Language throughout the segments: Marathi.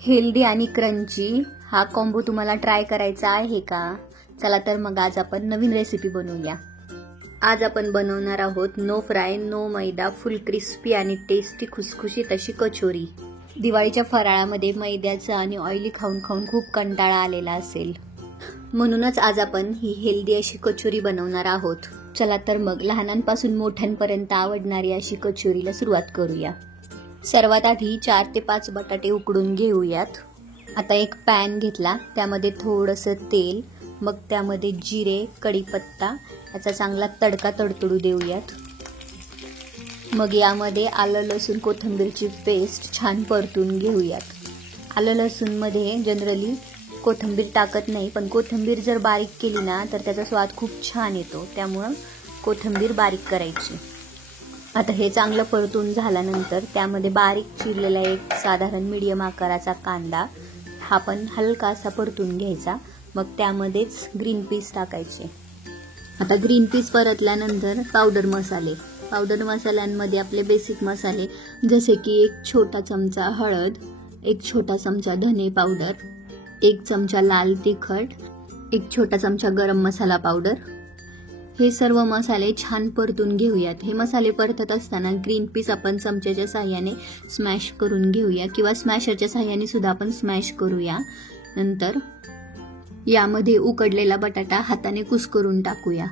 हेल्दी आणि क्रंची हा कॉम्बो तुम्हाला ट्राय करायचा आहे का? चला तर मग आज आपण नवीन रेसिपी बनवूया। आज आपण बनवणार आहोत नो फ्राय नो मैदा फुल क्रिस्पी आणि टेस्टी खुसखुशीत अशी कचोरी। दिवाळीच्या फराळामध्ये मैद्याचा आणि ऑइली खाऊन खाऊन खूप कंटाळा आलेला असेल, म्हणूनच आज आपण ही हेल्दी अशी कचोरी बनवणार आहोत। चला तर मग लहानांपासून मोठ्यांपर्यंत आवडणारी अशी कचोरीला सुरुवात करूया। सर्वात आधी 4 ते 5 बटाटे उकडून घेऊयात। आता एक पॅन घेतला, त्यामध्ये थोडंसं तेल, मग त्यामध्ये जिरे, कढीपत्ता याचा चांगला तडका तडतडू देऊयात। मग यामध्ये आलं लसूण कोथिंबीरची पेस्ट छान परतून घेऊयात। आलं लसूण मध्ये जनरली कोथिंबीर टाकत नाही, पण कोथिंबीर जर बारीक केली ना तर त्याचा स्वाद खूप छान येतो, त्यामुळे कोथिंबीर बारीक करायची। आता हे चांगलं परतून झाल्यानंतर त्यामध्ये बारीक चिरलेला एक साधारण मीडियम आकाराचा कांदा हा पण हलकासा परतून घ्यायचा। मग त्यामध्येच ग्रीन पीस टाकायचे। आता ग्रीन पीस परतल्यानंतर पावडर मसाल्यांमध्ये आपले बेसिक मसाले जसे की 1 छोटा चमचा हळद, 1 छोटा चमचा धने पावडर, 1 चमचा लाल तिखट, 1 छोटा चमचा गरम मसाला पावडर, हे सर्व मसाले छान परतून घेऊयात। हे मसाले परतत असताना ग्रीन पीस आपण चमच्याच्या साहाय्याने स्मॅश करून घेऊया किंवा स्मॅशरच्या साहाय्याने सुद्धा आपण स्मॅश करूया। नंतर यामध्ये उकडलेला बटाटा हाताने कुस्करून टाकूया।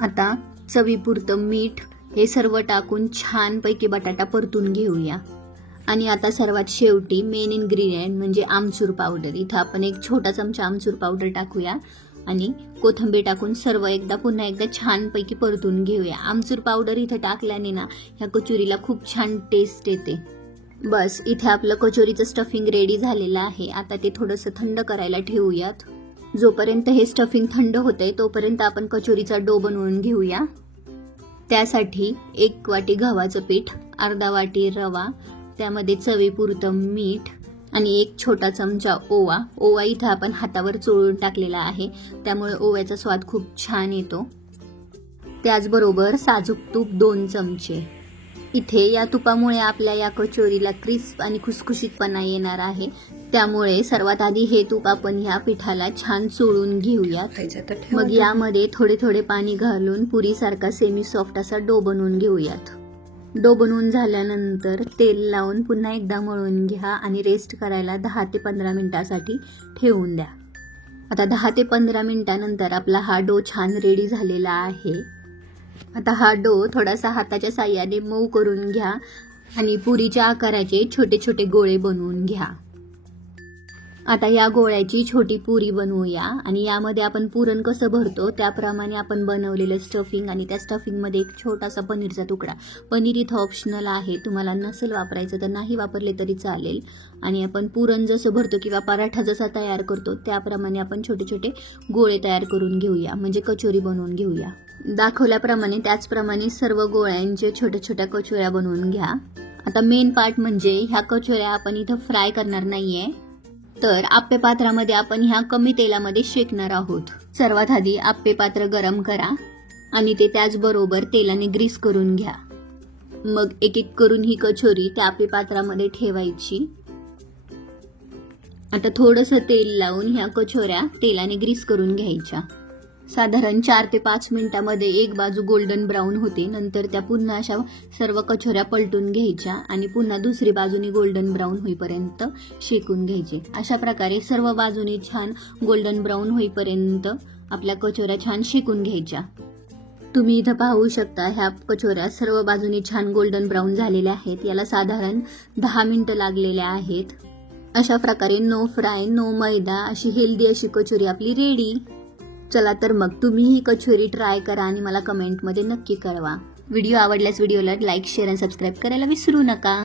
आता चवीपुरतं मीठ हे सर्व टाकून छानपैकी बटाटा परतून घेऊया। आणि आता सर्वात शेवटी मेन इन्ग्रेडियंट म्हणजे आमचूर पावडर। इथं आपण 1 छोटा चमचा आमचूर पावडर टाकूया आणि कोथिंबीर टाकून सर्व पुन्हा एकदा छानपैकी परतून घेऊया। आमचूर पावडर इथे टाकल्याने ना ह्या कचोरीला खूप छान टेस्ट येते। बस इथे आपलं कचोरीचं स्टफिंग रेडी झालेलं आहे। आता ते थोडंसं थंड करायला ठेवूयात। जोपर्यंत हे स्टफिंग थंड होतंय तोपर्यंत आपण कचोरीचा डो बनवून घेऊया। त्यासाठी 1 वाटी गव्हाचं पीठ, अर्धा वाटी रवा, त्यामध्ये चवीपुरतं मीठ आणि 1 छोटा चमचा ओवा इथं आपण हातावर चोळून टाकलेला आहे, त्यामुळे ओव्याचा स्वाद खूप छान येतो। त्याचबरोबर साजूक तूप 2 चमचे। इथे या तुपामुळे आपल्या या कचोरीला क्रिस्प आणि खुसखुशीतपणा येणार आहे, त्यामुळे सर्वात आधी हे तूप आपण ह्या पिठाला छान चोळून घेऊयात। मग यामध्ये थोडे थोडे पाणी घालून पुरीसारखा सेमी सॉफ्ट असा डो बनवून घेऊयात। डो बनवून झाल्यानंतर तेल लावून पुन्हा एकदा मळून घ्या आणि रेस्ट करायला 10 ते 15 मिनिटांसाठी ठेवून द्या। आता 10 ते 15 मिनिटांनंतर आपला हा डो छान रेडी झालेला आहे। आता हा डो थोडासा हाताच्या साहाय्याने मऊ करून घ्या आणि पुरीच्या आकाराचे छोटे छोटे गोळे बनवून घ्या। आता या गोळ्याची छोटी पुरी बनवूया आणि यामध्ये आपण पुरण कसं भरतो त्याप्रमाणे आपण बनवलेलं स्टफिंग आणि त्या स्टफिंग मध्ये 1 छोटासा पनीरचा तुकडा। पनीर इथं ऑप्शनल आहे, तुम्हाला नसेल वापरायचं तर नाही वापरले तरी चालेल। आणि आपण पुरण जसं भरतो किंवा पराठा जसा तयार करतो त्याप्रमाणे आपण छोटे छोटे गोळे तयार करून घेऊया, म्हणजे कचोरी बनवून घेऊया। दाखवल्याप्रमाणे त्याचप्रमाणे सर्व गोळ्यांचे छोट्या छोट्या कचोऱ्या बनवून घ्या। आता मेन पार्ट म्हणजे ह्या कचोऱ्या आपण इथं फ्राय करणार नाहीये, तर आप्पे पात्रामध्ये आपण ह्या कमी तेलामध्ये शेकणार आहोत। सर्वात आधी आप्पे पात्र गरम करा आणि ते त्याचबरोबर तेलाने ग्रीस करून घ्या। मग एक एक करून ही कचोरी त्या आप्पे पात्रामध्ये ठेवायची। आता थोडंसं तेल लावून ह्या कचोऱ्या तेलाने ग्रीस करून घ्यायच्या। साधारण 4 ते 5 मिनिटांमध्ये एक बाजू गोल्डन ब्राऊन होते, नंतर त्या पुन्हा अशा सर्व कचोऱ्या पलटून घ्यायच्या आणि पुन्हा दुसरी बाजूनी गोल्डन ब्राऊन होईपर्यंत शेकून घ्यायचे। अशा प्रकारे सर्व बाजूनी छान गोल्डन ब्राऊन होईपर्यंत आपल्या कचोऱ्या छान शेकून घ्यायच्या। तुम्ही इथं पाहू शकता ह्या कचोऱ्या सर्व बाजूनी छान गोल्डन ब्राऊन झालेल्या आहेत। याला साधारण 10 मिनिटं लागलेल्या आहेत। अशा प्रकारे नो फ्राय नो मैदा अशी हेल्दी अशी कचोरी आपली रेडी। चला तर मग तुम्ही ही कचोरी ट्राय करा आणि मला कमेंटमध्ये नक्की कळवा। व्हिडिओ आवडल्यास व्हिडिओला लाईक, शेअर आणि सबस्क्राईब करायला विसरू नका।